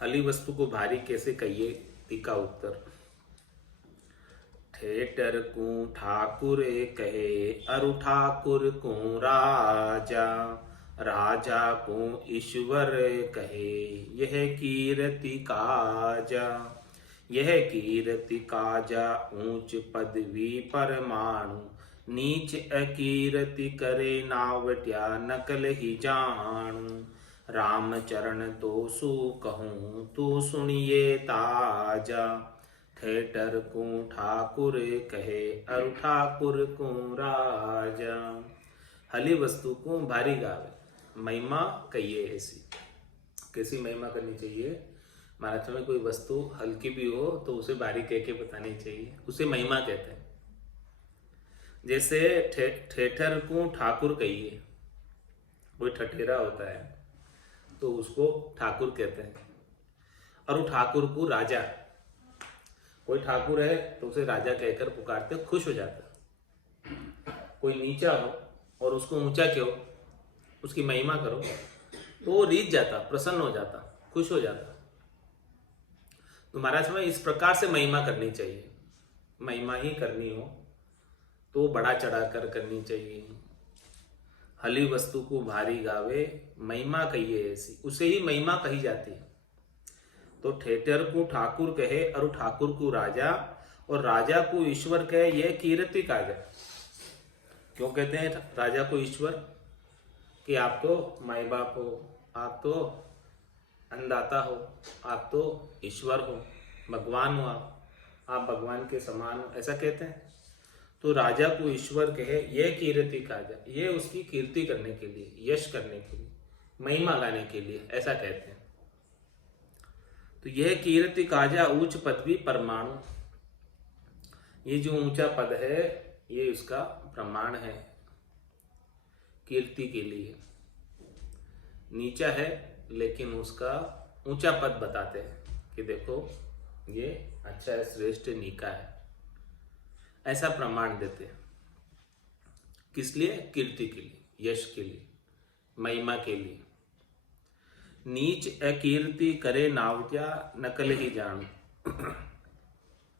हली वस्तु को भारी कैसे कहिए? टीका उत्तर। ठेठर को ठाकुर कहे, अरु ठाकुर को राजा। राजा को ईश्वर कहे, यह कीर्ति काजा। यह कीर्ति काजा, ऊंच पदवी परमाणु। नीच अकीर्ति करे, नावट्या नकल ही जानू। राम चरण तो सु कहूँ, तू सुनिए ताजा। ठेठर को ठाकुर कहे, अरु ठाकुर को राजा। हली वस्तु को भारी गावे, महिमा कहिए ऐसी। कैसी महिमा करनी चाहिए? महाराष्ट्र में कोई वस्तु हल्की भी हो तो उसे भारी कह के बतानी चाहिए, उसे महिमा कहते हैं। जैसे ठेठर को ठाकुर कहिए, कोई ठठेरा होता है तो उसको ठाकुर कहते हैं। और ठाकुर को राजा, कोई ठाकुर है तो उसे राजा कहकर पुकारते, खुश हो जाता। कोई नीचा हो और उसको ऊंचा कहो, उसकी महिमा करो तो वो रीझ जाता, प्रसन्न हो जाता, खुश हो जाता। तो महाराज में इस प्रकार से महिमा करनी चाहिए। महिमा ही करनी हो तो बड़ा चढ़ाकर करनी चाहिए। हली वस्तु को भारी गावे, महिमा कहिए ऐसी, उसे ही महिमा कही जाती है। तो ठेठर को ठाकुर कहे, और ठाकुर को राजा, और राजा को ईश्वर कहे, यह कीर्ति काजा। क्यों कहते हैं राजा को ईश्वर? कि आप तो माई बाप हो, आप तो अन्नदाता हो, आप तो ईश्वर हो, भगवान हो, आप भगवान के समान हो, ऐसा कहते हैं। तो राजा को ईश्वर कहे, यह कीर्ति काजा, ये उसकी कीर्ति करने के लिए, यश करने के लिए, महिमा गाने के लिए, ऐसा कहते हैं। तो यह कीर्ति काजा, उच्च पदवी परमाणु। ये जो ऊंचा पद है ये उसका प्रमाण है कीर्ति के लिए। नीचा है लेकिन उसका ऊंचा पद बताते हैं कि देखो ये अच्छा है, श्रेष्ठ नीका है, ऐसा प्रमाण देते हैं। किस लिए? कीर्ति के लिए, यश के लिए, महिमा के लिए। नीच अकीर्ति करे, नावत्या नकल ही जानू।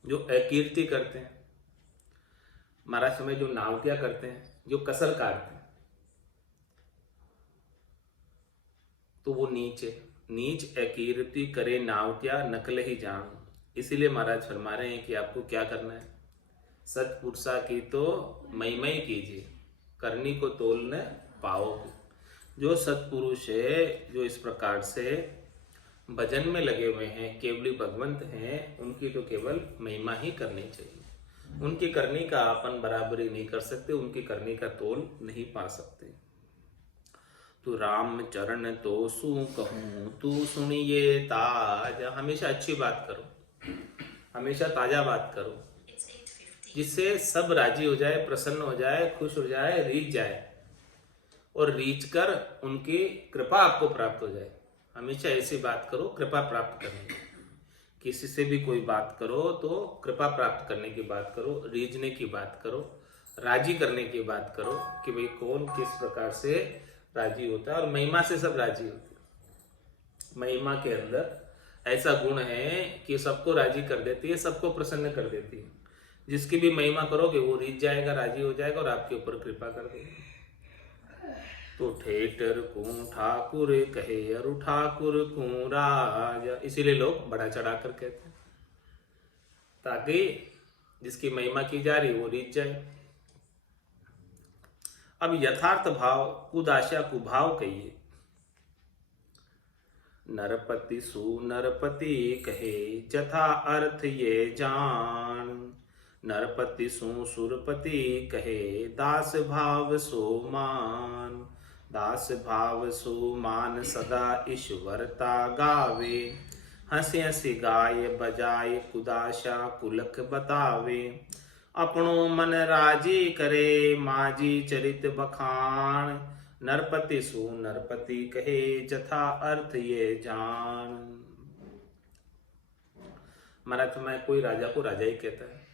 जो अकीर्ति करते हैं, महाराष्ट्र में जो नावत्या करते हैं, जो कसर काटते हैं, तो वो नीच है। नीच अकीर्ति करे, नावत्या नकल ही जानू। इसीलिए महाराज फरमा रहे हैं कि आपको क्या करना है? सत्पुरुषा की तो महिमा ही कीजिए, करनी को तोल न पाओगे। जो सत्पुरुष है, जो इस प्रकार से भजन में लगे हुए हैं, केवली भगवंत हैं, उनकी तो केवल महिमा ही करनी चाहिए। उनकी करनी का अपन बराबरी नहीं कर सकते, उनकी करनी का तोल नहीं पा सकते। तो राम चरण तो सु कहूँ, तू सुनिए ताजा। हमेशा अच्छी बात करो, हमेशा ताजा बात करो, जिससे सब राजी हो जाए, प्रसन्न हो जाए, खुश हो जाए, रीझ जाए, और रीझ कर उनकी कृपा आपको प्राप्त हो जाए। हमेशा ऐसी बात करो, कृपा प्राप्त करने की। किसी से भी कोई बात करो तो कृपा प्राप्त करने की बात करो, रीझने की बात करो, राजी करने की बात करो कि भाई कौन किस प्रकार से राजी होता है। और महिमा से सब राजी होते हैं। महिमा के अंदर ऐसा गुण है कि सबको राजी कर देती है, सबको प्रसन्न कर देती है। जिसकी भी महिमा करोगे वो रीझ जाएगा, राजी हो जाएगा और आपके ऊपर कृपा कर देगा। तो ठेठर को ठाकुर कहे, अरु ठाकुर को राजा। इसीलिए लोग बड़ा चढ़ाकर कहते हैं, ताकि जिसकी महिमा की जा रही वो रीझ जाए। अब यथार्थ भाव, कुदाशा कुभाव कहिए। नरपति सु नरपति कहे, जथा अर्थ ये जान। नरपति सु सुरपति कहे, दास भाव सो मान। दास भाव सो मान, सदा ईश्वरता गावे। हंसी हंसी गाय बजाए, कुदाशा कुलक बतावे। अपनो मन राजी करे, माझी चरित बखान। नरपति सु नरपति कहे, जथा अर्थ ये जान। महाराज में कोई राजा को राजा ही कहता है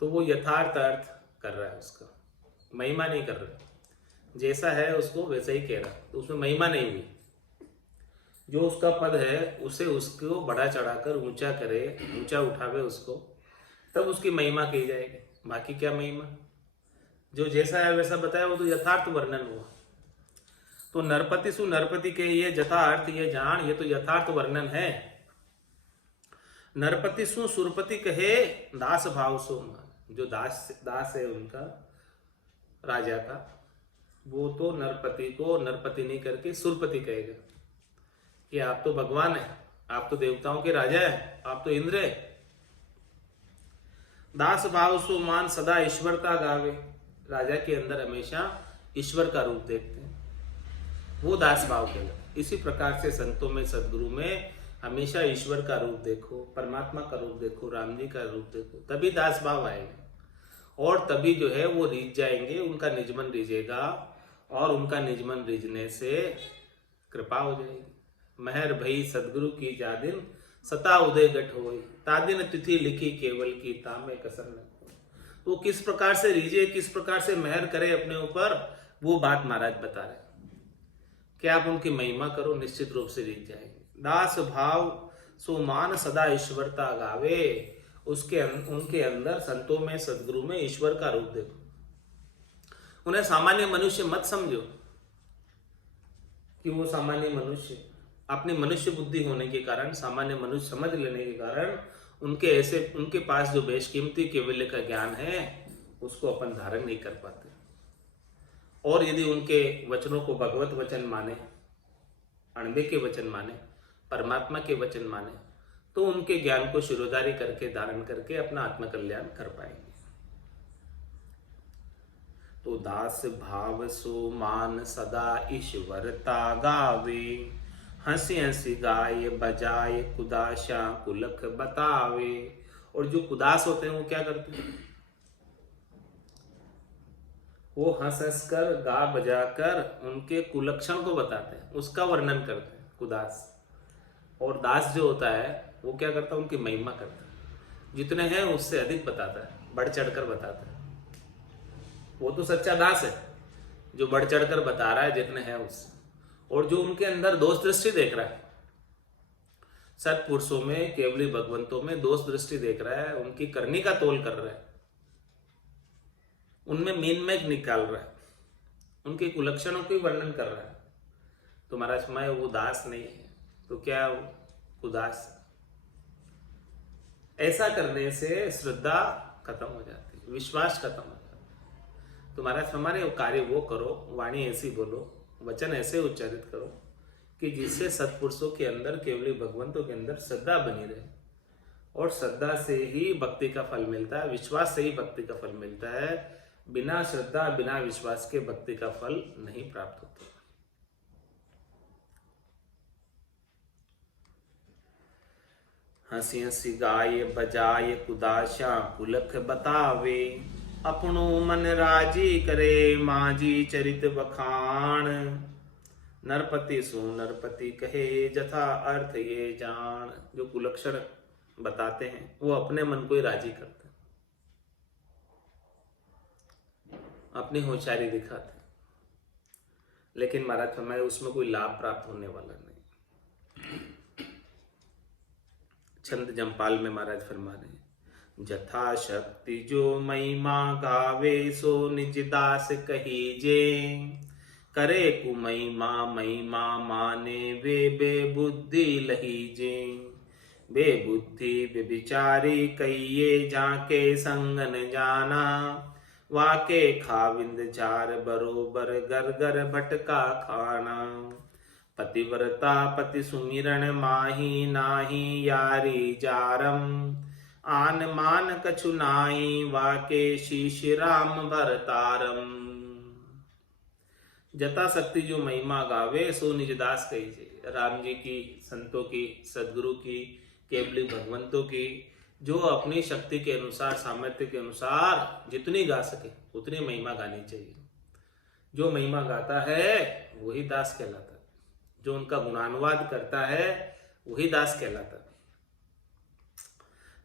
तो वो यथार्थ अर्थ कर रहा है, उसका महिमा नहीं कर रहा। जैसा है उसको वैसा ही कह रहा, तो उसमें महिमा नहीं हुई। जो उसका पद है उसे उसको बड़ा चढ़ाकर ऊंचा करे, ऊंचा उठावे उसको, तब उसकी महिमा की जाएगी। बाकी क्या महिमा, जो जैसा है वैसा बताया, वो तो यथार्थ वर्णन हुआ। तो नरपति सु नरपति के ये जथा अर्थ ये जान, ये तो यथार्थ वर्णन है। नरपति सु सुरपति कहे दास भाव सो मान, जो दास है उनका, राजा का, वो तो नरपति को नरपति नहीं करके सुरपति कहेगा कि आप तो भगवान है, आप तो देवताओं के राजा है, आप तो इंद्र है। दास भाव सो मान सदा ईश्वरता गावे, राजा के अंदर हमेशा ईश्वर का रूप देखते हैं, वो दास भाव कहलाता। इसी प्रकार से संतों में, सदगुरु में हमेशा ईश्वर का रूप देखो, परमात्मा का रूप देखो, राम जी का रूप देखो, तभी दास भाव आएगा। और तभी जो है वो रीझ जाएंगे, उनका निजमन रीझेगा, और उनका निजमन रीझने से कृपा हो जाएगी। महर भई सदगुरु की जादिन सता उदय गठ होई, तादिन तिथि लिखी केवल की तामे कसर न। तो किस प्रकार से रीझे, किस प्रकार से महर करे अपने ऊपर, वो बात महाराज बता रहे कि आप उनकी महिमा करो, निश्चित रूप से रीझ जाएंगे। दास भाव सो मान सदा ईश्वरता गावे, उनके अंदर, संतों में, सदगुरु में ईश्वर का रूप देखो। उन्हें सामान्य मनुष्य मत समझो कि वो सामान्य मनुष्य, अपनी मनुष्य बुद्धि होने के कारण, सामान्य मनुष्य समझ लेने के कारण, उनके पास जो बेशकीमती केवल्य का ज्ञान है उसको अपन धारण नहीं कर पाते। और यदि उनके वचनों को भगवत वचन माने, अणबे के वचन माने, परमात्मा के वचन माने, तो उनके ज्ञान को शिरोधारी करके, धारण करके अपना आत्मकल्याण कर पाएंगे। तो दास भाव सो मान सदा ईश्वरता गावे, हंसी हंसी गाय बजाए कुदाशा कुलख बतावे। और जो कुदास होते हैं वो क्या करते हैं, वो हंस हंस कर, गा बजा कर उनके कुलक्षण को बताते हैं, उसका वर्णन करते हैं कुदास। और दास जो होता है वो क्या करता है, उनकी महिमा करता है, जितने हैं उससे अधिक बताता है, बढ़ चढ़कर बताता है। वो तो सच्चा दास है जो बढ़ चढ़कर बता रहा है जितने हैं उससे। और जो उनके अंदर दोष दृष्टि देख रहा है, सत्पुरुषों में, केवली भगवंतों में दोष दृष्टि देख रहा है, उनकी करनी का तोल कर रहा है, उनमें मीन में निकाल रहा है, उनके कुलक्षणों के वर्णन कर रहा है, तो महाराज मैं वो दास नहीं है तो क्या उदास। ऐसा करने से श्रद्धा खत्म हो जाती है, विश्वास खत्म हो जाता है। तो महाराज हमारे कार्य वो करो, वाणी ऐसी बोलो, वचन ऐसे उच्चारित करो कि जिससे सत्पुरुषों के अंदर, केवली भगवंतों के अंदर श्रद्धा बनी रहे। और श्रद्धा से ही भक्ति का फल मिलता है, विश्वास से ही भक्ति का फल मिलता है। बिना श्रद्धा, बिना विश्वास के भक्ति का फल नहीं प्राप्त होता। हंसी हंसी गाय बजाय कुदाशा कुलख बतावे, अपनो मन राजी करे माजी चरित बखान। नरपति सु नरपति कहे जथा अर्थ ये जान। जो कुलक्षण बताते हैं वो अपने मन को ही राजी करते हैं, अपनी होशियारी दिखाते हैं, लेकिन महाराज हमें उसमें कोई लाभ प्राप्त होने वाला नहीं। छंद जमपाल में महाराज फरमा रहे हैं, जथा शक्ति जो महिमा गावे सो निज दास कहीजे, करे कु महिमा महिमा माने वे बेबुद्धि लहीजे। बेबुद्धि बेविचारी कहिए जाके संग न जाना, वाके खाविंद झार बरोबर गर गर भटका खाना। पतिव्रता पति सुमिरन माही नाही यारी जारम, आन मान कछु नाई वाके शीश राम भरतारम। जता शक्ति जो महिमा गावे सो निजदास कहीजे। राम जी की, संतों की, सदगुरु की, केवली भगवंतों की, जो अपनी शक्ति के अनुसार, सामर्थ्य के अनुसार जितनी गा सके उतनी महिमा गानी चाहिए। जो महिमा गाता है वही दास कहलाता है, जो उनका गुणानुवाद करता है वही दास कहलाता है।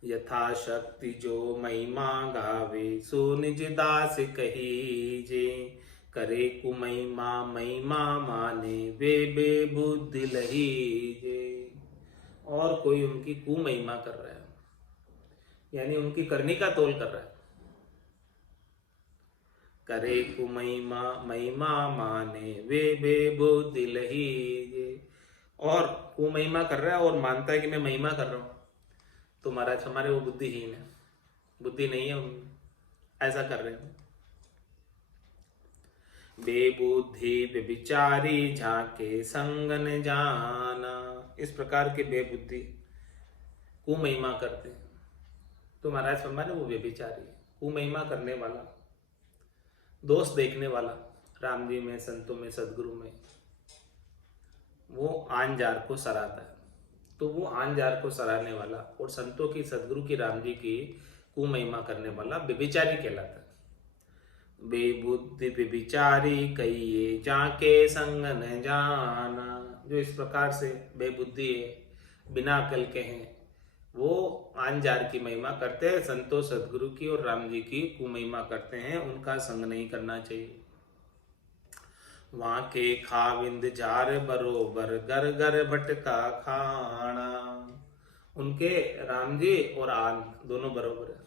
यथा शक्ति जो महिमा गावे सो निज दास कहीजे, करे कुमहिमा महिमा माने वे बेबुद्धि लहीजे। और कोई उनकी कुमहिमा कर रहा है, यानी उनकी करनी का तोल कर रहा है। करे कुमहिमा महिमा माने वे बेबुद्धि लहीजे। और कुमहिमा कर रहा है और मानता है कि मैं महिमा कर रहा हूं, तो महाराज हमारे वो बुद्धिहीन है, बुद्धि नहीं है उनमें, ऐसा कर रहे हैं। बेबुद्धि बेविचारी झाके संग न जाना। इस प्रकार के बेबुद्धि कुमहिमा करते हैं, तो महाराज फरमाने वो व्यभिचारी है, कुमहिमा करने वाला, दोष देखने वाला राम जी में, संतों में, सदगुरु में, वो आन जार को सराहता है। तो वो आन जार को सराहने वाला और संतों की, सदगुरु की, राम जी की कुमहिमा करने वाला व्यभिचारी कहलाता है। बेबुद्धि व्यभिचारी कहिए जाके संग न जाना। जो इस प्रकार से बेबुद्धि है, बिना अकल के हैं, वो आन जार की महिमा करते हैं, संतों सदगुरु की और राम जी की कुमहिमा करते हैं, उनका संग नहीं करना चाहिए। वहां के खाविंद जार बरोबर घर घर भटका खाना। उनके राम जी और आन दोनों बरोबर है,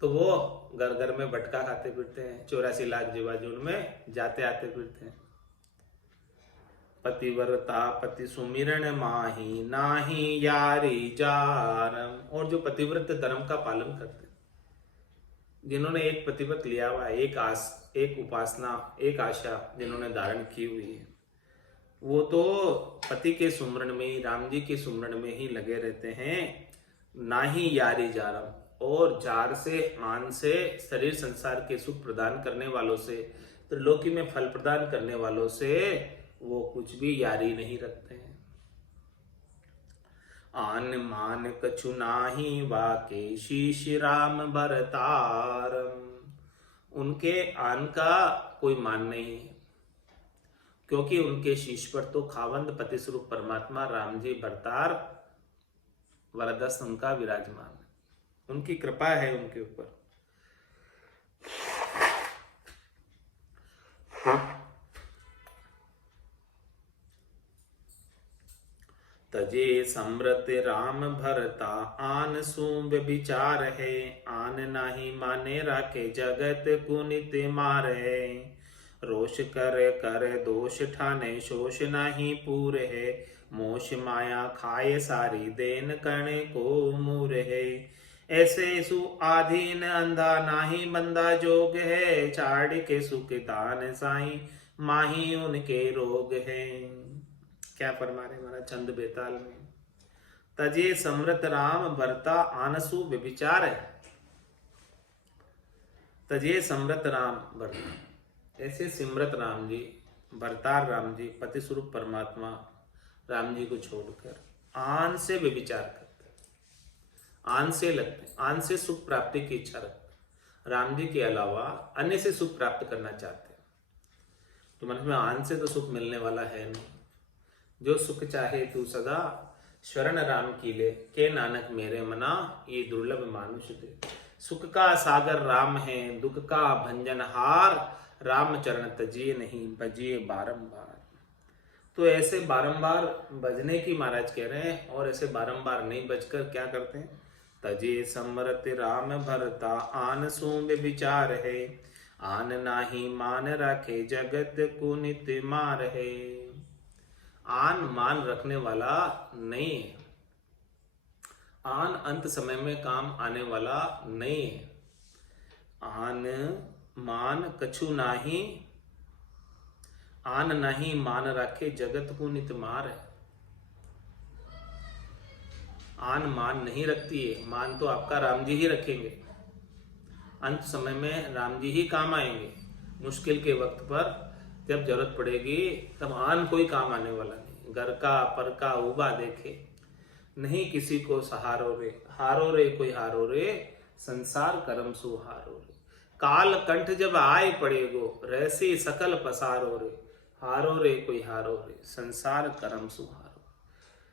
तो वो घर घर में भटका खाते फिरते हैं, 84 लाख जीवाजून में जाते आते फिरते हैं। पतिव्रता पति सुमिरन माही नाही यारी जारम। और जो पतिव्रत धर्म का पालन करते हैं, जिन्होंने एक पतिव्रत लिया हुआ, एक उपासना, एक आशा जिन्होंने धारण की हुई है, वो तो पति के सुमरण में ही, राम जी के सुमरण में ही लगे रहते हैं। ना ही यारी जारम, और जार से, आन से, शरीर संसार के सुख प्रदान करने वालों से, त्रिलोकी में फल प्रदान करने वालों से वो कुछ भी यारी नहीं रखते हैं। आन मान कछु नाही वाके शीश राम भरतारम। उनके आन का कोई मान नहीं है, क्योंकि उनके शीश पर तो खावंद पति स्वरूप परमात्मा राम जी भरतार वरदस्त उनका विराजमान है, उनकी कृपा है उनके ऊपर। तजे समृत राम भरता आन सूब विचार है। आन नाही माने राखे जगत कुनित मार है। रोष कर कर दोष ठाने शोष नाही पूर है। मोश माया खाए सारी देन करने को मूर है। ऐसे सु आधीन अंधा नाही बंदा जोग है। छाड़ के सुख दान साई माही उनके रोग है। क्या फरमा रहे हमारा छंद बेताल में, तजे समृत राम भरता आनसु व्यभिचार है। तजे समृत राम भरता, ऐसे सिमरत राम जी, भरतार राम जी, पति स्वरूप परमात्मा राम जी को छोड़कर आन से व्यभिचार करते, आन से लगते, आन से सुख प्राप्ति की इच्छा रखते, राम जी के अलावा अन्य से सुख प्राप्त करना चाहते हैं। तो मन में आन से तो सुख मिलने वाला है नहीं। जो सुख चाहे तू सदा शरण राम की ले, के नानक मेरे मना ये दुर्लभ मानुष दे। सुख का सागर राम है, दुख का भंजनहार, राम चरण तजिए नहीं बजिए बारंबार। तो ऐसे बारंबार बजने की महाराज कह रहे हैं, और ऐसे बारंबार नहीं बजकर क्या करते हैं, तजे समरत राम भरता आन सूब विचार है। आन नाही मान रखे जगत को नित मार है। आन मान रखने वाला नहीं है, आन अंत समय में काम आने वाला नहीं है। आन मान कछु नाही, आन नहीं मान रखे जगत को नित मार है। आन मान नहीं रखती है, मान तो आपका राम जी ही रखेंगे। अंत समय में राम जी ही काम आएंगे। मुश्किल के वक्त पर जब जरूरत पड़ेगी तब आन कोई काम आने वाला नहीं। घर का पर का उबा देखे नहीं किसी को सहारो रे, हारो रे कोई हारो रे, संसार कर्म सुहारो रे। काल कंठ जब आए पड़ेगो, रहसी सकल पसारो रे, हारो रे कोई हारो रे, संसार कर्म सुहारो।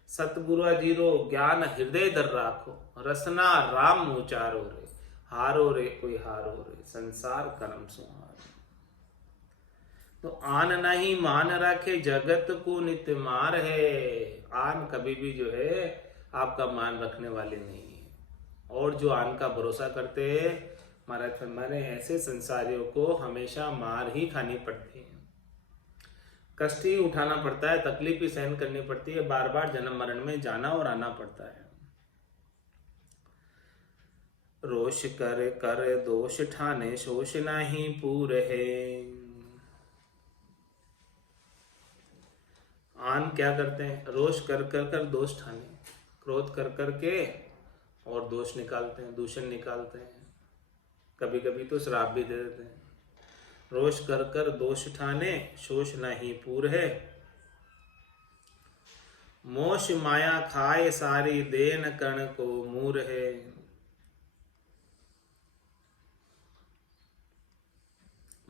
सतगुरु जीरो ज्ञान हृदय धर राखो, रसना राम उचारो रे, हारो रे कोई हारो रे, संसार कर्म सुहारो। तो आन नहीं मान रखे जगत को नित मार है। आन कभी भी जो है आपका मान रखने वाले नहीं है, और जो आन का भरोसा करते हैं महाराज फरमाने ऐसे संसारियों को हमेशा मार ही खानी पड़ती है, कष्ट ही उठाना पड़ता है, तकलीफ ही सहन करनी पड़ती है, बार बार जन्म मरण में जाना और आना पड़ता है। रोष कर कर दोष ठाने शोष नहीं पूर है। आन क्या करते हैं, रोष कर कर कर दोष ठाने, क्रोध कर कर के और दोष निकालते हैं, दूषण निकालते हैं, कभी कभी तो श्राप भी दे देते हैं। रोष कर कर दोष ठाने शोष नहीं पूर है। मोश माया खाए सारी देन कण को मूर है।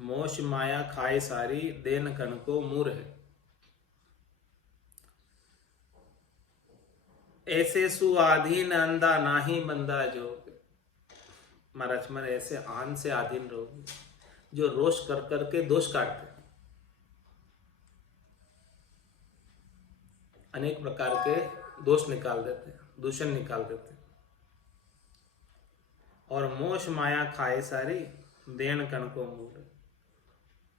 मोश माया खाए सारी देन कण को मूर है। ऐसे सुआधीन अंधा नाही बंदा जोग। महाराज मन ऐसे आन से आधीन रहो जो रोष कर करके दोष काटते, अनेक प्रकार के दोष निकाल देते, दूषण निकाल देते। और मोश माया खाए सारी देन कण को मूर।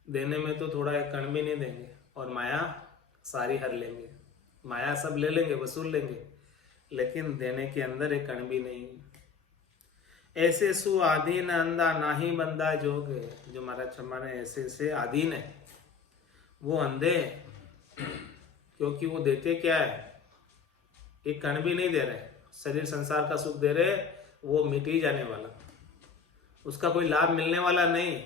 देने में तो थोड़ा एक कण भी नहीं देंगे और माया सारी हर लेंगे, माया सब ले लेंगे, वसूल लेंगे, लेकिन देने के अंदर एक कण भी नहीं। ऐसे सुआधीन अंधा नाही बंदा जोग। जो महाराज शर्मा ने ऐसे से आधीन है वो अंधे, क्योंकि वो देते क्या है, एक कण भी नहीं दे रहे। शरीर संसार का सुख दे रहे, वो मिट ही जाने वाला, उसका कोई लाभ मिलने वाला नहीं,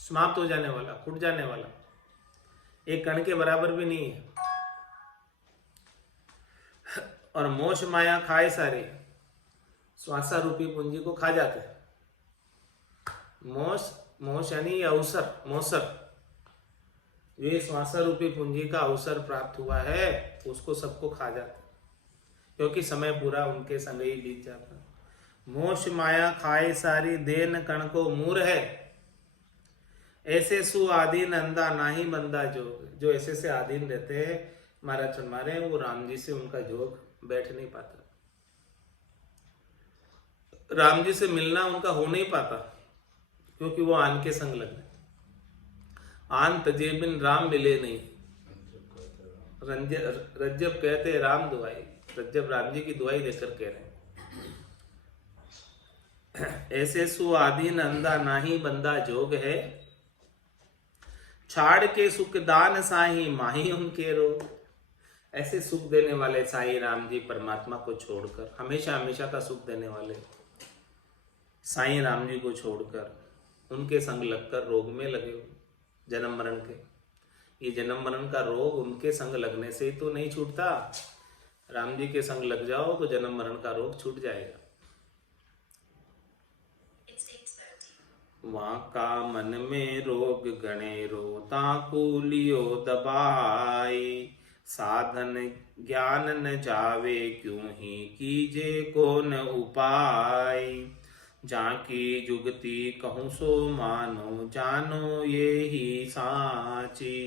समाप्त हो जाने वाला, फूट जाने वाला, एक कण के बराबर भी नहीं है। और मोश माया खाए सारे, स्वासा रूपी पूंजी को खा जाते हैं। मोश यानी अवसर, मौसर, ये स्वासा रूपी पूंजी का अवसर प्राप्त हुआ है उसको सबको खा जाते, क्योंकि समय पूरा उनके संग ही बीत जाता। मोश माया खाए सारी देन कण को मूर है। ऐसे सुआधीन अंधा नाही बंदा जोग। जो ऐसे से आधीन रहते हैं महाराज हमारे, वो राम जी से उनका जोग बैठ नहीं पाता, राम जी से मिलना उनका हो नहीं पाता, क्योंकि वो आन के संग लगे। आन तजे बिन राम मिले नहीं। रज्जब कहते राम दुआई, रज्जब राम जी की दुआई देकर कह रहे हैं। ऐसे सुआधीन अंधा नाही बंदा जोग है। छाड़ के सुख दान साही माही उनके रोग। ऐसे सुख देने वाले साई राम जी परमात्मा को छोड़कर, हमेशा हमेशा का सुख देने वाले साई राम जी को छोड़कर उनके संग लगकर रोग में लगे हो, जन्म मरण के। ये जन्म मरण का रोग उनके संग लगने से ही तो नहीं छूटता। राम जी के संग लग जाओ तो जन्म मरण का रोग छूट जाएगा। वहाँ का मन में रोग गणेरो ताकू लियो दबाई। साधन ज्ञान न जावे क्यों ही कीजे कौन उपाय। जाकी जुगती कहूँ सो मानो जानो ये ही साची।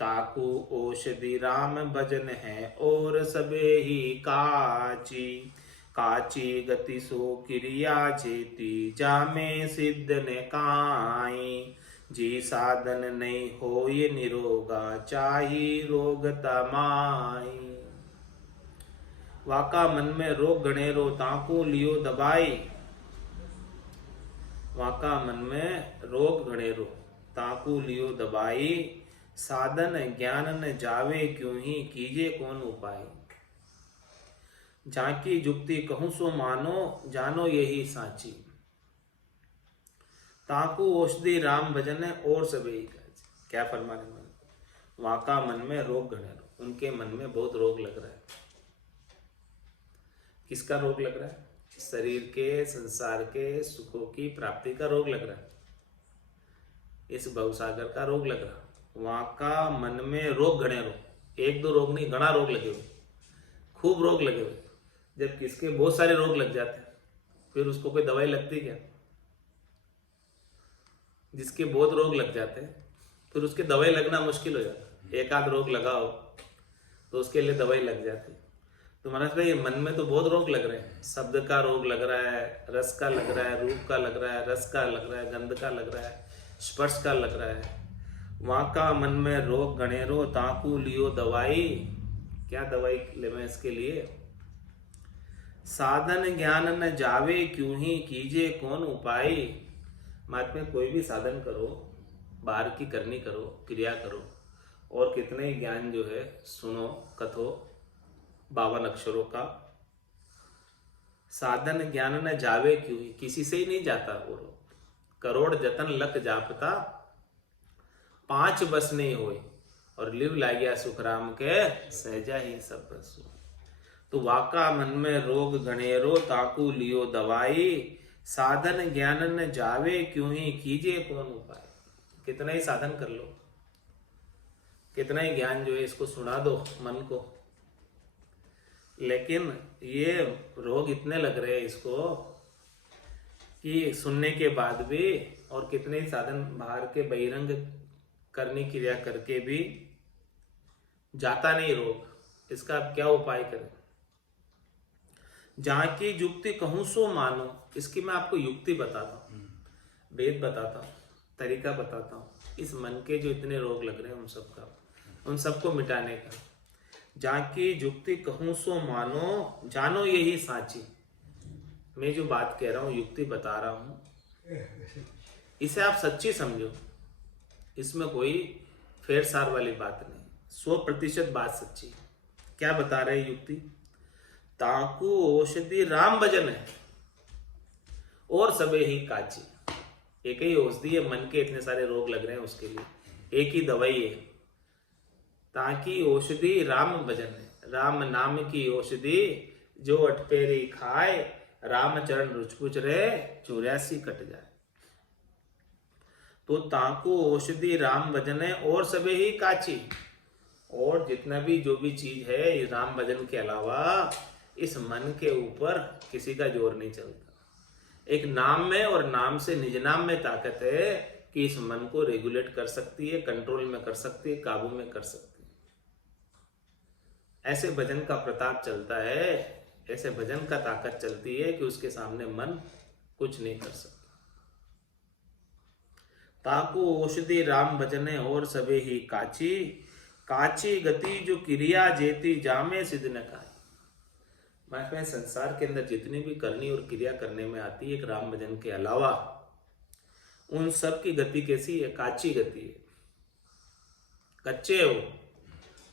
ताकू औषधि राम भजन है और सबे ही काची। काची गति सो क्रिया जेती जामे सिद्ध ने काई। जी साधन नहीं हो ये निरोगा चाही रोग तमाई। वाका मन में रोग गणेरो ताकू लियो दबाई। वाका मन में रोग गणेरो ताकू लियो दबाई। साधन ज्ञान न जावे क्यों ही कीजे कौन उपाय। झांकी जुक्ति कहूं सो मानो जानो यही साची। ताकू औषधि राम भजन है और सबे काज। क्या फरमाने मन, वाका मन में रोग गणेरो, उनके मन में बहुत रोग लग रहा है। किसका रोग लग रहा है? शरीर के, संसार के सुखों की प्राप्ति का रोग लग रहा है, इस भवसागर का रोग लग रहा है। वहां का मन में रोग गणेरो, एक दो रोग नहीं, घना रोग लगे हुए, खूब रोग लगे हुए। जब किसके बहुत सारे रोग लग जाते हैं फिर उसको कोई दवाई लगती क्या? जिसके बहुत रोग लग जाते हैं फिर उसकी दवाई लगना मुश्किल हो जाता। एक आध रोग लगाओ तो उसके लिए दवाई लग जाती। तो मनोज भाई मन में तो बहुत रोग लग रहे हैं, शब्द का रोग लग रहा है, रस का लग रहा है, रूप का लग रहा है, रस का लग रहा है, गंध का लग रहा है, स्पर्श का लग रहा है। वहाँ का मन में रोग गणेरो ताकू लियो दवाई। क्या दवाई ले मैं इसके लिए? साधन ज्ञान न जावे क्यों ही कीजिए कौन उपाय। महात्मा कोई भी साधन करो, बाहर की करनी करो, क्रिया करो, और कितने ही ज्ञान जो है सुनो कथो 52 अक्षरों का, साधन ज्ञान न जावे क्यों ही, किसी से ही नहीं जाता वो रोग। करोड़ जतन लख जापता 5 बस नहीं होए, और लिव लाग्या सुख राम के सहजा ही सब बस। तो वाका मन में रोग गणेरो ताकू लियो दवाई, साधन ज्ञान न जावे क्यों ही कीजिए कौन उपाय। कितना ही साधन कर लो, कितना ही ज्ञान जो है इसको सुना दो मन को, लेकिन ये रोग इतने लग रहे हैं इसको कि सुनने के बाद भी, और कितने ही साधन बाहर के बहिरंग करनी क्रिया करके भी जाता नहीं रोग। इसका अब क्या उपाय करें? जहां की युक्ति कहूं सो मानो, इसकी मैं आपको युक्ति बताता हूँ, वेद बताता हूँ, तरीका बताता हूँ, इस मन के जो इतने रोग लग रहे हैं उन सबको मिटाने का। जहाँ की युक्ति कहूं सो मानो, जानो यही साची। मैं जो बात कह रहा हूँ, युक्ति बता रहा हूँ, इसे आप सच्ची समझो, इसमें कोई फेर सार वाली बात नहीं, 100% बात सच्ची। क्या बता रहे युक्ति? ताकू औषधि राम भजन है और सबे ही काची। एक ही औषधि है, मन के इतने सारे रोग लग रहे हैं उसके लिए एक ही दवाई है। ताकि औषधि राम भजन है, राम नाम की औषधि जो अटपेरी खाए, राम चरण रुचपुच रहे 84 कट जाए। तो ताकू औषधि राम भजन है और सबे ही काची। और जितना भी जो भी चीज है इस राम भजन के अलावा इस मन के ऊपर किसी का जोर नहीं चलता। एक नाम में, और नाम से निज नाम में ताकत है कि इस मन को रेगुलेट कर सकती है, कंट्रोल में कर सकती है, काबू में कर सकती है। ऐसे भजन का प्रताप चलता है, ऐसे भजन का ताकत चलती है कि उसके सामने मन कुछ नहीं कर सकता। ताकू औषधि राम भजने और सबे ही काची, काची गति जो क्रिया जेती जामे सिद्ध न खाए। मैं संसार के अंदर जितनी भी करनी और क्रिया करने में आती है एक राम भजन के अलावा, उन सब की गति कैसी है? काची गति है, कच्चे हो,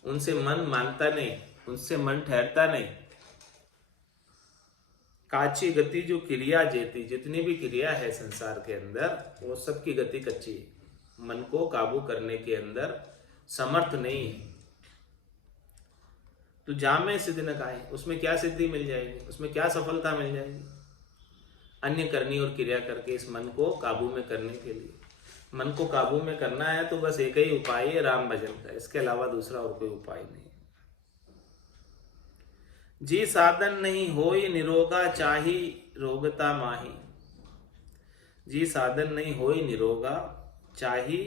उनसे मन मानता नहीं, उनसे मन ठहरता नहीं। काची गति जो क्रिया जेती, जितनी भी क्रिया है संसार के अंदर वो सब की गति कच्ची है, मन को काबू करने के अंदर समर्थ नहीं है। तो जामे सिद्ध न खाए, उसमें क्या सिद्धि मिल जाएगी, उसमें क्या सफलता मिल जाएगी? अन्य करनी और क्रिया करके इस मन को काबू में करने के लिए, मन को काबू में करना है तो बस एक ही उपाय है राम भजन का, इसके अलावा दूसरा और कोई उपाय नहीं। जी साधन नहीं होई निरोगा चाही रोगता माही। जी साधन नहीं होई निरोगा चाही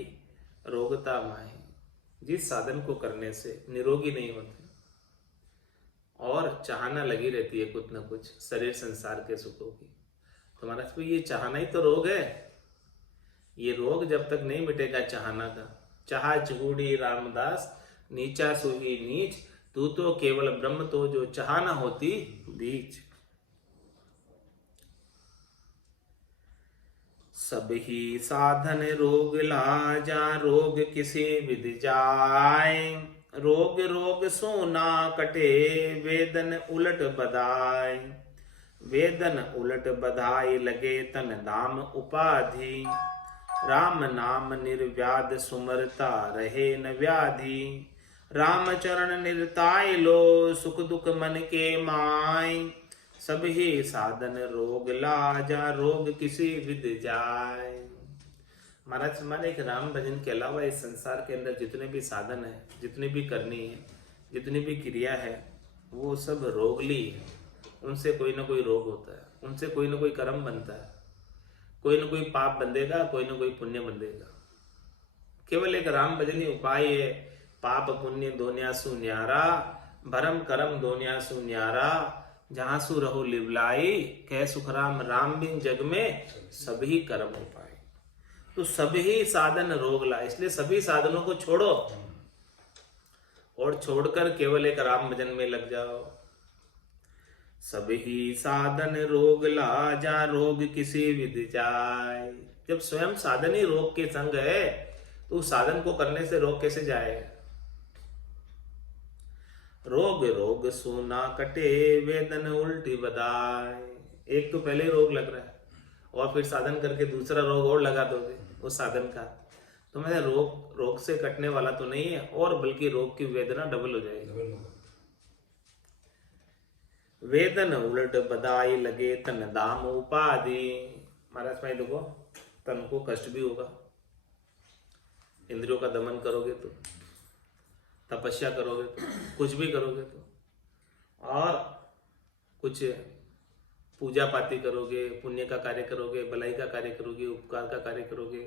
रोगता माही। जिस साधन को करने से निरोगी नहीं होते और चाहना लगी रहती है कुछ न कुछ शरीर संसार के सुखों की, तो महाराज ये चाहना ही तो रोग है। ये रोग जब तक नहीं मिटेगा चाहना का, चाह चहूड़ी रामदास नीचा सुही नीच, तू तो केवल ब्रह्म तो जो चाहना होती बीच। सब ही साधन रोग लाजा, रोग किसे विद जाए। रोग रोग सोना कटे, वेदन उलट बधाई। वेदन उलट बधाई लगे तन दाम उपाधि। राम नाम निर्व्याध सुमरता रहे न व्याधि। राम चरण निरताय लो, सुख दुख मन के माय। सब ही साधन रोग लाजा, रोग किसी विद जाय। महाराज हमारे एक राम भजन के अलावा इस संसार के अंदर जितने भी साधन है, जितनी भी करनी है, जितनी भी क्रिया है, वो सब रोगली है। उनसे कोई ना कोई रोग होता है, उनसे कोई ना कोई कर्म बनता है, कोई ना कोई पाप बंधेगा, कोई ना कोई पुण्य बंधेगा। केवल एक राम भजनी उपाय है। पाप पुण्य दोन्या सु न्यारा, भरम करम दोन्या सु न्यारा, जहां सु रहो लिवलाई, कह सुखराम राम बिन जग में सभी कर्म उपाय। तो सभी साधन रोग ला, इसलिए सभी साधनों को छोड़ो और छोड़कर केवल एक राम भजन में लग जाओ। सभी साधन रोग ला, जा रोग किसी विधि जाय। जब स्वयं साधन ही रोग के संग है तो उस साधन को करने से रोग कैसे जाए। रोग रोग सुना कटे, वेदन उल्टी बदाय। एक तो पहले रोग लग रहा है और फिर साधन करके दूसरा रोग और लगा दोगे उस साधन का, तो मैं रोग से कटने वाला तो नहीं है, और बल्कि रोग की वेदना डबल हो जाएगी। वेदन उलट बदाई लगे, तन दाम उपाधि। महाराज भाई देखो, तन को कष्ट भी होगा, इंद्रियों का दमन करोगे तो, तपस्या करोगे तो, कुछ भी करोगे तो, और कुछ पूजा पाती करोगे, पुण्य का कार्य करोगे, भलाई का कार्य करोगे, उपकार का कार्य करोगे,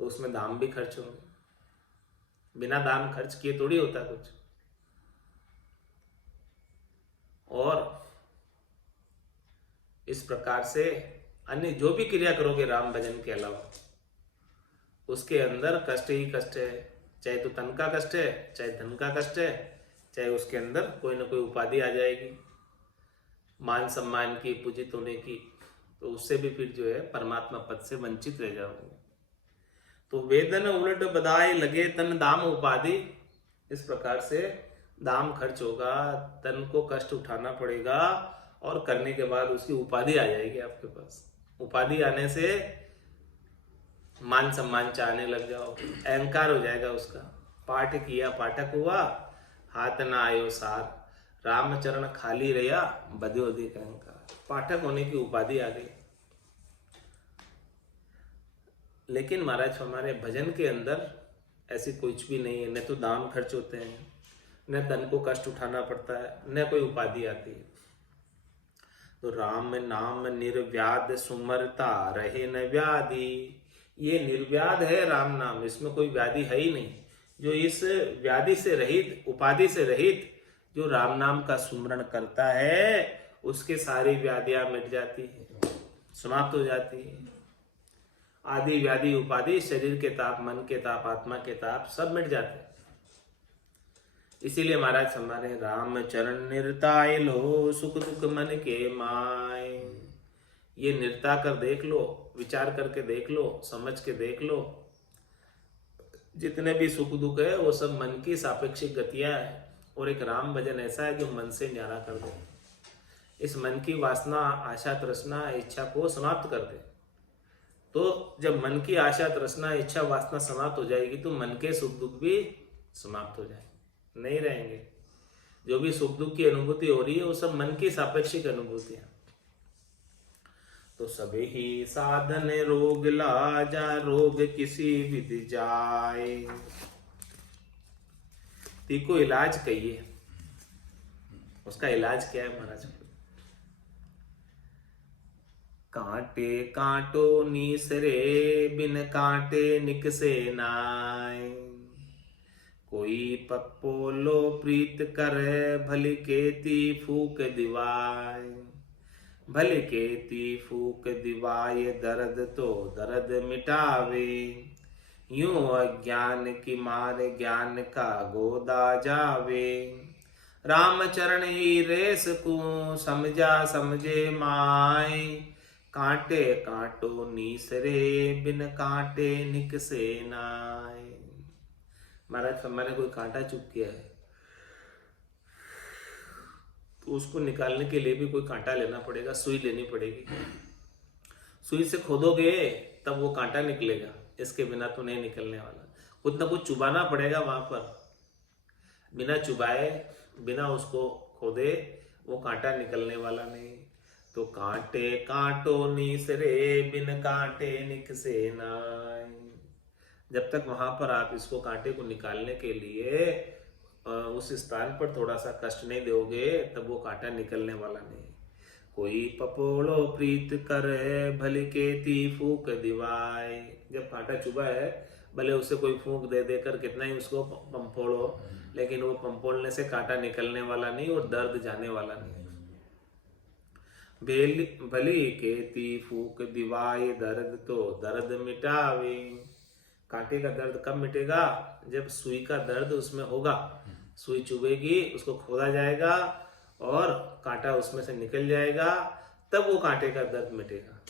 तो उसमें दाम भी खर्च होंगे। बिना दाम खर्च किए थोड़ी होता कुछ। और इस प्रकार से अन्य जो भी क्रिया करोगे राम भजन के अलावा, उसके अंदर कष्ट ही कष्ट है। चाहे तो तन का कष्ट है, चाहे धन का कष्ट है, चाहे उसके अंदर कोई ना कोई उपाधि आ जाएगी मान सम्मान की, पूजित होने की, तो उससे भी फिर जो है परमात्मा पद से वंचित रह जाओगे। तो वेदन उलट बदाई लगे, तन दाम उपाधि। इस प्रकार से दाम खर्च होगा, तन को कष्ट उठाना पड़ेगा, और करने के बाद उसकी उपाधि आ जाएगी आपके पास। उपाधि आने से मान सम्मान चाहने लग जाओ, अहंकार हो जाएगा उसका। पाठ किया पाठक हुआ, हाथ ना आयो सार, रामचरण खाली रहा, बध्यो अधिक अहंकार। पाठक होने की उपाधि आ गई। लेकिन महाराज हमारे भजन के अंदर ऐसी कुछ भी नहीं है। न तो दाम खर्च होते हैं, न तन को कष्ट उठाना पड़ता है, न कोई उपाधि आती है। तो राम नाम निर्व्याध सुमरता रहे न व्याधि। ये निर्व्याध है राम नाम, इसमें कोई व्याधि है ही नहीं। जो इस व्याधि से रहित, उपाधि से रहित जो राम नाम का सुमरण करता है, उसके सारी व्याधियां मिट जाती है, समाप्त हो जाती है। आदि व्याधि उपाधि, शरीर के ताप, मन के ताप, आत्मा के ताप सब मिट जाते हैं। इसीलिए महाराज हमारे राम चरण निरताय लो, सुख दुख मन के माय। ये निरता कर देख लो, विचार करके देख लो, समझ के देख लो। जितने भी सुख दुख है वो सब मन की सापेक्षिक गतियां है, और एक राम भजन ऐसा है जो मन से न्यारा कर दे। इस मन की वासना, आशा, तृष्णा, इच्छा को समाप्त कर दे। तो जब मन की आशा, तृष्णा, इच्छा, वासना समाप्त हो जाएगी तो मन के सुख दुख भी समाप्त हो जाएंगे, नहीं रहेंगे। जो भी सुख दुख की अनुभूति हो रही है वो सब मन की सापेक्षिक अनुभूतियां। तो सभी ही साधन रोग लाजा, रोग किसी विधि जाए। तीको इलाज कहिए, उसका इलाज क्या है महाराज? कांटे कांटो नीसरे, बिन कांटे निकसे नाय। कोई पप्पोलो प्रीत कर, भली केती फूक दिवाय। भले केती फूक दिवाय, दर्द तो दर्द मिटावे। यूं अज्ञान की मार, ज्ञान का गोदा जावे। राम चरण ही रेस को, समझा समझे माय। कांटे कांटो नीसरे, बिन कांटे निकसे नाय। महाराज हमारे कोई कांटा चुप किया है तो उसको निकालने के लिए भी कोई कांटा लेना पड़ेगा, सुई लेनी पड़ेगी। सुई से खोदोगे तब वो कांटा निकलेगा, इसके बिना तो नहीं निकलने वाला। कुछ ना कुछ चुबाना पड़ेगा वहां पर। बिना चुबाए, बिना उसको खोदे वो कांटा निकलने वाला नहीं। तो कांटे कांटो नीसरे, बिन कांटे निकसे नाय। जब तक वहां पर आप इसको कांटे को निकालने के लिए उस स्थान पर थोड़ा सा कष्ट नहीं दोगे, तब वो कांटा निकलने वाला नहीं। कोई पपोलो प्रीत कर, भली केती फूक दिवाय। जब कांटा चुभा है भले उसे कोई फूंक दे देकर कितना ही उसको पंपोड़ो, लेकिन वो पंपोड़ने से कांटा निकलने वाला नहीं और दर्द जाने वाला नहीं। भली केती फूक दिवाए दर्द तो दर्द मिटावे। कांटे का दर्द कब मिटेगा? जब सुई का दर्द उसमें होगा। सुई चुभेगी, उसको खोदा जाएगा और कांटा उसमें से निकल जाएगा, तब वो कांटे का दर्द मिटेगा।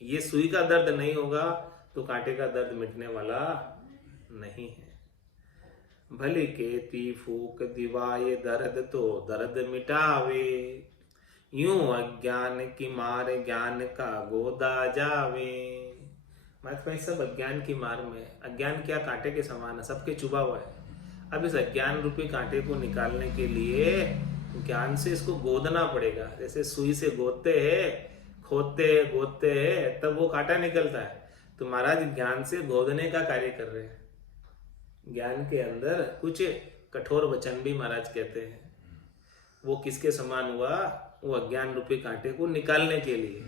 ये सुई का दर्द नहीं होगा तो कांटे का दर्द मिटने वाला नहीं है। भली केती फूक दिवाए दर्द तो दर्द मिटावे। यूं अज्ञान की मार ज्ञान का गोदा जावे। मैं सब अज्ञान की मार में। अज्ञान क्या? कांटे के समान है, सबके चुभा हुआ है। अब इस अज्ञान रूपी कांटे को निकालने के लिए ज्ञान से इसको गोदना पड़ेगा। जैसे सुई से गोदते हैं, खोदते हैं, गोदते हैं, तब वो कांटा निकलता है। तो महाराज ज्ञान से गोदने का कार्य कर रहे हैं। ज्ञान के अंदर कुछ कठोर वचन भी महाराज कहते हैं। वो किसके समान हुआ? वो अज्ञान रूपी कांटे को निकालने के लिए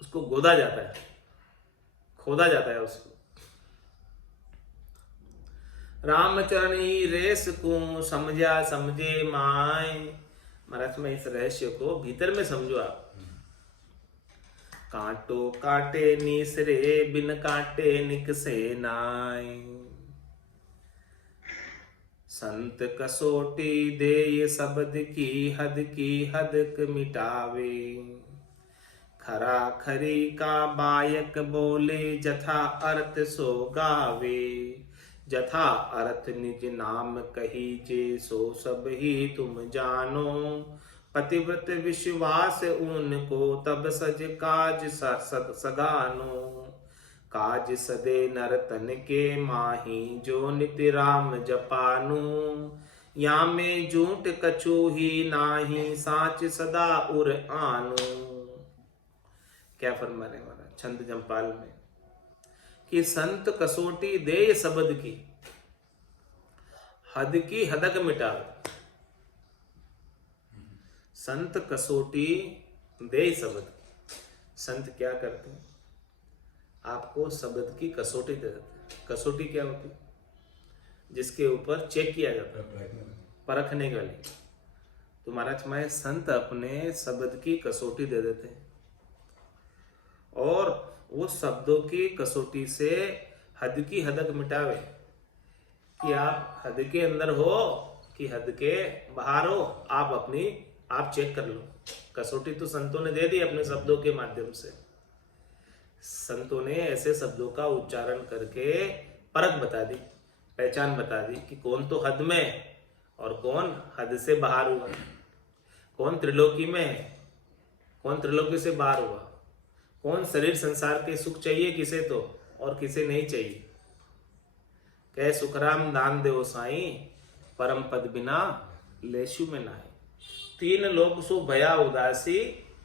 उसको गोदा जाता है, खोदा जाता है उसको। रामचरण ही रेस को समझा समझे माए। महाराज में इस रहस्य को भीतर में समझो आप। कांटो काटे निसरे बिन काटे निकसे नाय। संत कसोटी दे ये शब्द की हद मिटावे। खरा खरी का बायक बोले जथा अर्थ सो गावे। जथा अर्थ निज नाम कही जे सो सब ही तुम जानो। पतिव्रत विश्वास उनको तब सज काज सगानो। काज सदे नरतन के माही जो नित्य राम जपानु। या में झूठ कछु ही नाही साच सदा उर आनु। क्या फरमा रहे महाराज छंद जमपाल में कि संत कसोटी दे शब्द की हदक मिटावे। संत कसोटी दे शब्द। संत क्या करते हैं? आपको शब्द की कसौटी दे देते हैं। कसौटी क्या होती? जिसके ऊपर चेक किया जाता है, परखने के लिए। तो महाराज मैं संत अपने शब्द की कसौटी दे देते हैं और वो शब्दों की कसौटी से हद की हदक मिटावे। कि आप हद के अंदर हो कि हद के बाहर हो, आप चेक कर लो। कसौटी तो संतों ने दे दी अपने शब्दों के माध्यम से। संतों ने ऐसे शब्दों का उच्चारण करके परख बता दी, पहचान बता दी कि कौन तो हद में और कौन हद से बाहर हुआ, कौन त्रिलोकी में है, कौन त्रिलोकी से बाहर हुआ, कौन शरीर संसार के सुख चाहिए किसे तो और किसे नहीं चाहिए। कह सुखराम दान देव साई परम पद बिना लेशु में नाई। तीन लोक सो भया उदासी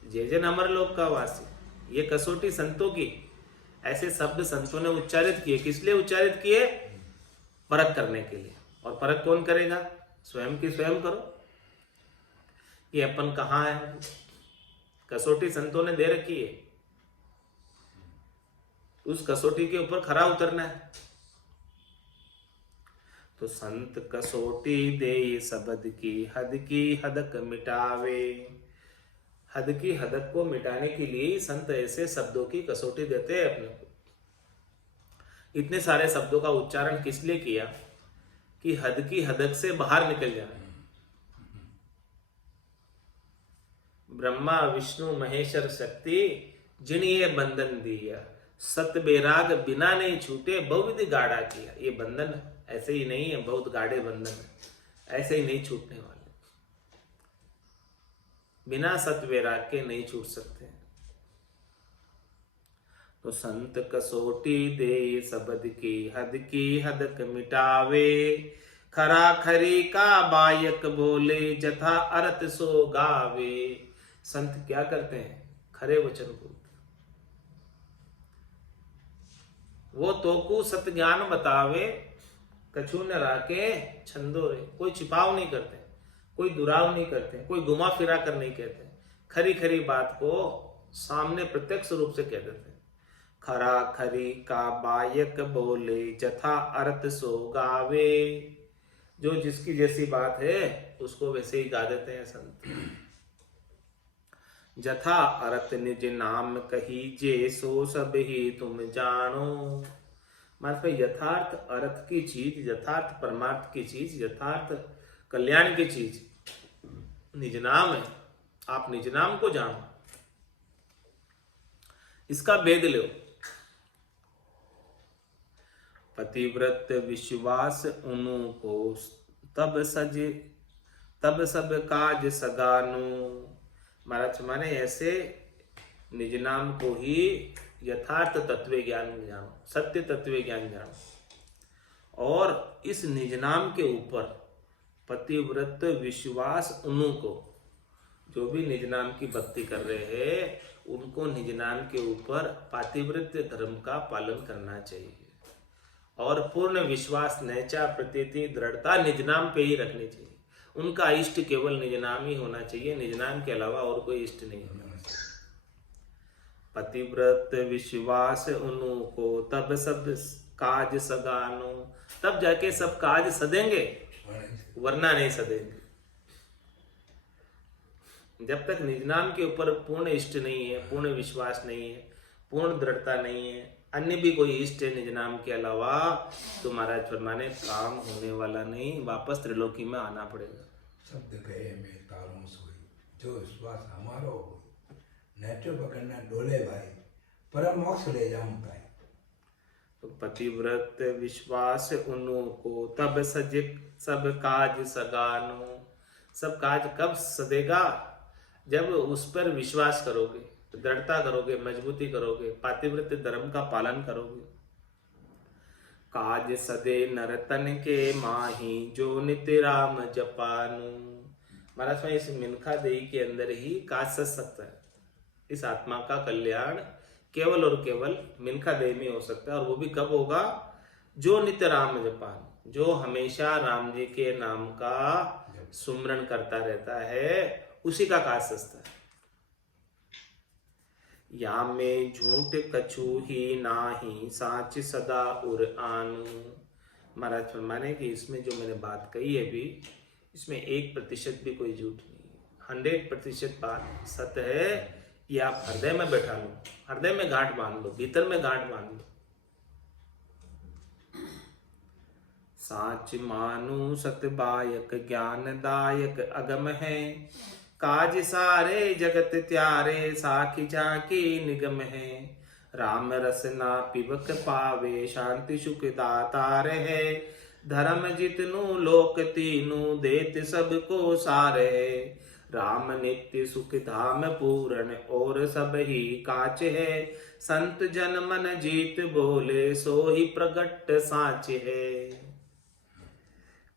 जे जन अमर लोक का वासी। ये कसौटी संतों की। ऐसे शब्द संतों ने उच्चारित किए। किस लिए उच्चारित किए? परख करने के लिए। और परख कौन करेगा? स्वयं की स्वयं करो। ये अपन कहाँ है? कसौटी संतों ने दे रखी है, उस कसौटी के ऊपर खरा उतरना है। तो संत कसौटी दे शब्द की हदक मिटावे। हद की हदक को मिटाने के लिए संत ऐसे शब्दों की कसौटी देते हैं अपने को। इतने सारे शब्दों का उच्चारण किस लिए किया? कि हद की हदक से बाहर निकल जाए। ब्रह्मा विष्णु महेश्वर शक्ति जिन ये बंधन दिया। सत बेराग बिना नहीं छूटे बहुविध गाढ़ा किया। ये बंधन ऐसे ही नहीं है, बहुत गाढ़े बंधन है, ऐसे ही नहीं छूटने वाले। बिना सत वैराग के नहीं छूट सकते। तो संत कसौटी दे शब्द की हदक मिटावे। खरा खरी का बायक बोले जथा अर्थ सो गावे। संत क्या करते हैं? खरे वचन बोलते। वो तोकू सत ज्ञान बतावे कछु न राके छंदो रे। कोई छिपाव नहीं करते, कोई दुराव नहीं करते, कोई घुमा फिरा कर नहीं कहते। खरी खरी बात को सामने प्रत्यक्ष रूप से कह देते हैं। खरा खरी का बायक बोले, जथा अर्थ सो गावे। जो जिसकी जैसी बात है उसको वैसे ही गा देते हैं संत। जथा अर्थ निज नाम कहीजे, सो सब ही तुम जानो। मतलब यथार्थ अर्थ की चीज, यथार्थ परमार्थ की चीज, यथार्थ कल्याण की चीज निज नाम है। आप निज नाम को जानो, इसका भेद लो। पतिव्रत विश्वास उनु को, तब सब काज सगानु। महाराज माने ऐसे निज नाम को ही यथार्थ तत्व ज्ञान जानो, सत्य तत्व ज्ञान जानो। और इस निज नाम के ऊपर पतिव्रत विश्वास उनु को, जो भी निज नाम की भक्ति कर रहे हैं उनको निज नाम के ऊपर पातिव्रत्य धर्म का पालन करना चाहिए। और पूर्ण विश्वास, नैचा, प्रतीति, दृढ़ता निज नाम पे ही रखनी चाहिए। उनका इष्ट केवल निज नाम ही होना चाहिए, निज नाम के अलावा और कोई इष्ट नहीं होना चाहिए। पतिव्रत विश्वास उनु को, तब सब काज सगानो। तब जाके सब काज सदेंगे, वरना नहीं सदेंगे। जब तक निज नाम के ऊपर पूर्ण इष्ट नहीं है, पूर्ण विश्वास नहीं है, पूर्ण दृढ़ता नहीं है, अन्य भी कोई इष्ट है निज नाम के अलावा, तो महाराज फरमाने काम होने वाला नहीं, वापस त्रिलोकी में आना पड़ेगा। शब्द कहे में तारों सोई, जो विश्वास हमारो हो, नेत्र पकड़ना डोले भाई, परम मोक्ष ले जाऊं भाई। तो पतिव्रत विश्वास उनु को, तब सब काज सगानो। सब काज कब सदेगा? जब उस पर विश्वास करोगे, दृढ़ता करोगे, मजबूती करोगे, पातिव्रत्य धर्म का पालन करोगे। काज सदे नरतन के माही, जो नित्य राम जपानु। महाराज में इस मिनखा देही के अंदर ही काज सज सकता है। इस आत्मा का कल्याण केवल और केवल मिनखा देही में हो सकता है। और वो भी कब होगा? जो नित्य राम जपान, जो हमेशा राम जी के नाम का सुमरण करता रहता है, उसी का काज सजता है। या में झूठ कछु ही नाही, साच सदा उर आनु। महाराज फरमाने कि इसमें जो मैंने बात कही है भी, इसमें 1% भी कोई झूठ नहीं है। 100% बात सत्य है। ये आप हृदय में बैठा लो, हृदय में गांठ बांध लो, भीतर में गांठ बांध लो। साच मानु सत बायक, ज्ञानदायक अगम है। काज सारे जगत त्यारे, साखी झाकी निगम है। राम रसना पिबक पावे, शांति सुख दातार है। धर्म जितनु लोक तीनु, देत सबको सार है। राम नित्य सुख धाम पूरण, और सब ही काच है। संत जन मन जीत बोले, सो ही प्रगट साच है।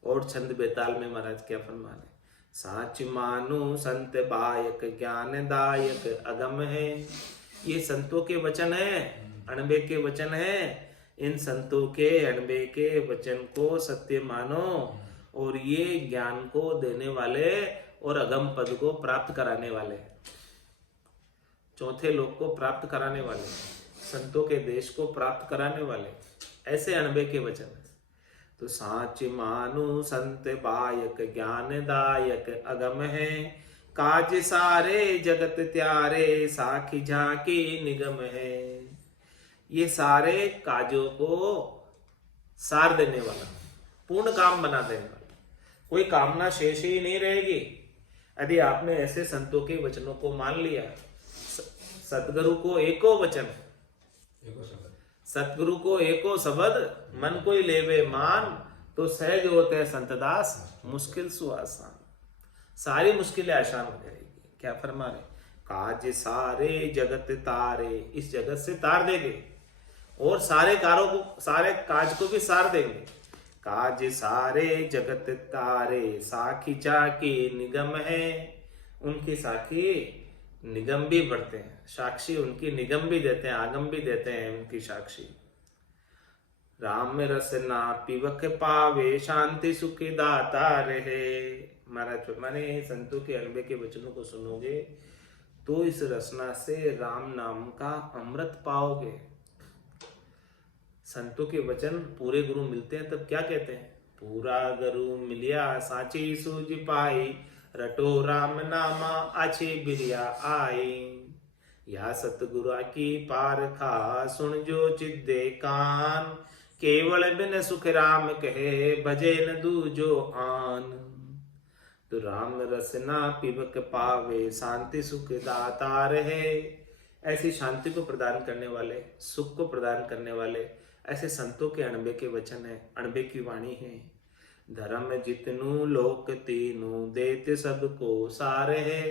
और छंद बेताल में महाराज क्या फरमाने? साच मानो संत बायक, ज्ञानदायक अगम है। ये संतों के वचन है, अणबे के वचन है। इन संतों के अणबे के वचन को सत्य मानो, और ये ज्ञान को देने वाले और अगम पद को प्राप्त कराने वाले, चौथे लोक को प्राप्त कराने वाले, संतों के देश को प्राप्त कराने वाले, ऐसे अणबे के वचन है। तो साच मानु संत बायक, ज्ञानदायक अगम है। काज सारे जगत त्यारे, साखी झाकी निगम है। ये सारे काजों को सार देने वाला, पूर्ण काम बना देने वाला, कोई कामना शेष ही नहीं रहेगी। यदि आपने ऐसे संतों के वचनों को मान लिया, सतगुरु को एको वचन, सतगुरु को एको शब्द, मन कोई लेवे मान, तो सहज होते हैं संतदास, मुश्किल सु आसान। सारी मुश्किलें आसान हो जाएगी। क्या फरमा रहे? काज सारे जगत तारे, इस जगत से तार देंगे, और सारे कारों को, सारे काज को भी सार देंगे। काज सारे जगत तारे, साखी जाकी निगम है। उनकी साखी निगम भी बढ़ते हैं, साक्षी उनकी निगम भी देते हैं, आगम भी देते हैं उनकी साक्षी। राम रसना पिबक पावे, शांति सुख दाता रहे। महाराज माने संतों के अनबे के वचनों को सुनोगे तो इस रसना से राम नाम का अमृत पाओगे, संतों के वचन पूरे गुरु मिलते हैं तब क्या कहते हैं? पूरा गुरु मिलिया साची सूझ पाई, रटो राम नामा आछे बिरिया आई। या सतगुरु की पारखा सुन जो चिद्दे कान, केवल बिन सुख राम कहे भजे न दूजो आन। तो राम रसना पिबक पावे शांति सुख दाता रहे। ऐसी शांति को प्रदान करने वाले, सुख को प्रदान करने वाले ऐसे संतों के अणबे के वचन है, अणबे की वाणी है। धर्म जितनु लोक तीनों देते सबको सारे है।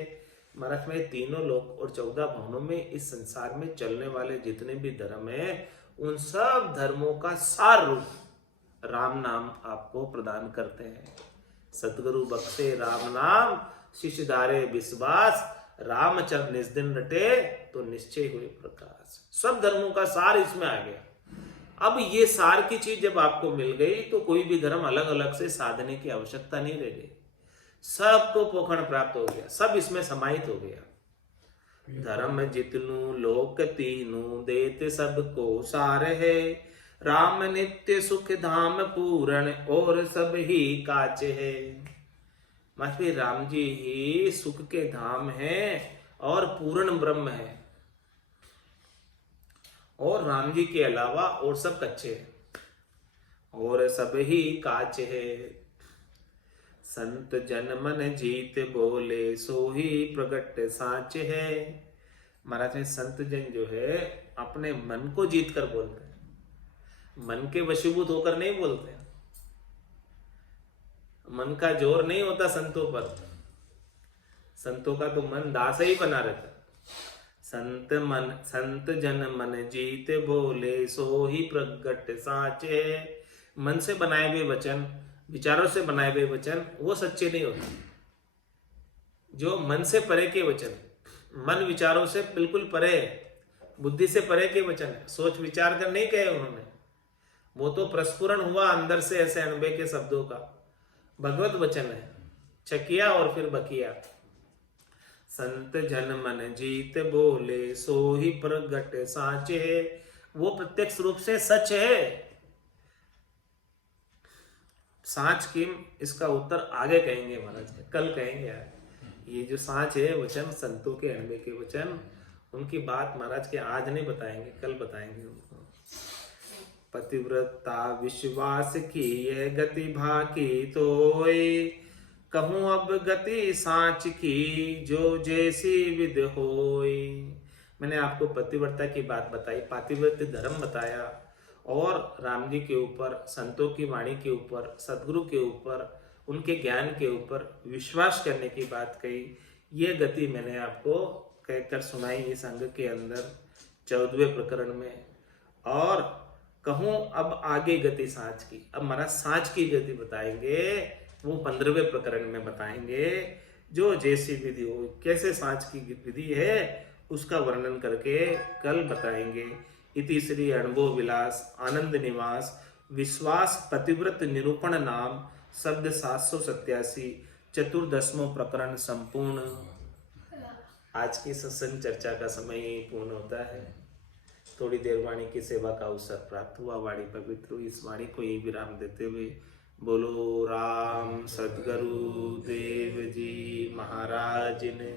महाराज में तीनों लोक और 14 भवनों में इस संसार में चलने वाले जितने भी धर्म है उन सब धर्मों का सार रूप राम नाम आपको प्रदान करते हैं। सतगुरु बख्शे राम नाम, शिष्य धारे विश्वास, रामचरण निज दिन रटे तो निश्चय हुए प्रकाश। सब धर्मों का सार इसमें आ गया। अब ये सार की चीज जब आपको मिल गई तो कोई भी धर्म अलग अलग से साधने की आवश्यकता नहीं रह गई, सबको पोखण प्राप्त हो गया, सब इसमें समाहित हो गया। धर्म जितनु लोक तीनों देते सबको सार है, राम नित्य सुख धाम पूरण और सब ही काच है। मतलब राम जी ही सुख के धाम है और पूर्ण ब्रह्म है, और राम जी के अलावा और सब कच्चे हैं और सब ही काच है। संत जन मन जीत बोले सो ही प्रगट साच है। महाराज में संत जन जो है अपने मन को जीत कर बोलते हैं, मन के वशीभूत होकर नहीं बोलते हैं। मन का जोर नहीं होता संतों पर, संतों का तो मन दास ही बना रहता है। संत जन मन जीत बोले सो ही प्रगट साचे। मन से बनाए हुए वचन, विचारों से बनाए हुए वचन वो सच्चे नहीं होते। जो मन से परे के वचन, मन विचारों से बिल्कुल परे, बुद्धि से परे के वचन है, सोच विचार कर नहीं कहे उन्होंने, वो तो प्रस्फुरण हुआ अंदर से ऐसे अनुभव के शब्दों का, भगवत वचन है, छकिया और फिर बकिया। संत जन मन जीत बोले सो ही प्रगट साचे, वो प्रत्यक्ष रूप से सच है। साच किम, इसका उत्तर आगे कहेंगे महाराज, कल कहेंगे यार। ये जो साच है वचन, संतों के अणबे के वचन, उनकी बात महाराज के आज नहीं बताएंगे, कल बताएंगे उनको। पतिव्रता विश्वास की ये गति भाकी तोय, कहूँ अब गति साँच की जो जैसी विध होय। मैंने आपको पतिव्रता की बात बताई, पातिव्रत्य धर्म बताया, और राम जी के ऊपर, संतों की वाणी के ऊपर, सदगुरु के ऊपर, उनके ज्ञान के ऊपर विश्वास करने की बात कही। ये गति मैंने आपको कहकर सुनाई इस अंग के अंदर 14वें प्रकरण में। और कहूँ अब आगे गति साँच की, अब महाराज साँच की गति बताएंगे, वो 15वें प्रकरण में बताएंगे। जो जैसी विधि हो, कैसे साँच की विधि है उसका वर्णन करके कल बताएंगे। इति श्री अनुभव विलास आनंद निवास विश्वास पतिव्रत निरूपण नाम शब्द 787 14वां प्रकरण संपूर्ण। आज की सत्संग चर्चा का समय पूर्ण होता है। थोड़ी देर वाणी की सेवा का अवसर प्राप्त हुआ, वाणी पवित्र हुई। इस वाणी को यही विराम देते हुए बोलो राम सद्गुरु देव जी महाराज ने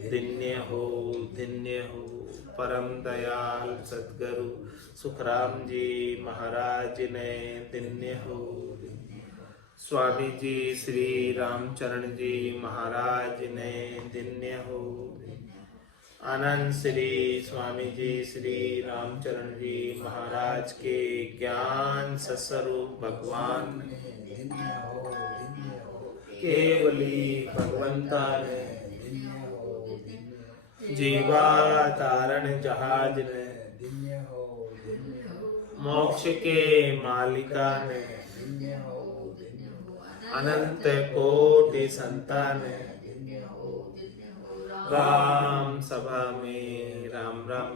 धन्य हो परम दयाल सद्गुरु सुखराम जी महाराज ने धन्य हो। स्वामी जी श्री रामचरण जी महाराज ने धन्य हो। आनंद श्री स्वामी जी श्री रामचरण जी महाराज के ज्ञान सस्वरूप भगवान केवली भगवंता ने जीवा तारण जहाज ने मोक्ष के मालिका ने अनंत कोटि संतान ने राम सभा में राम राम।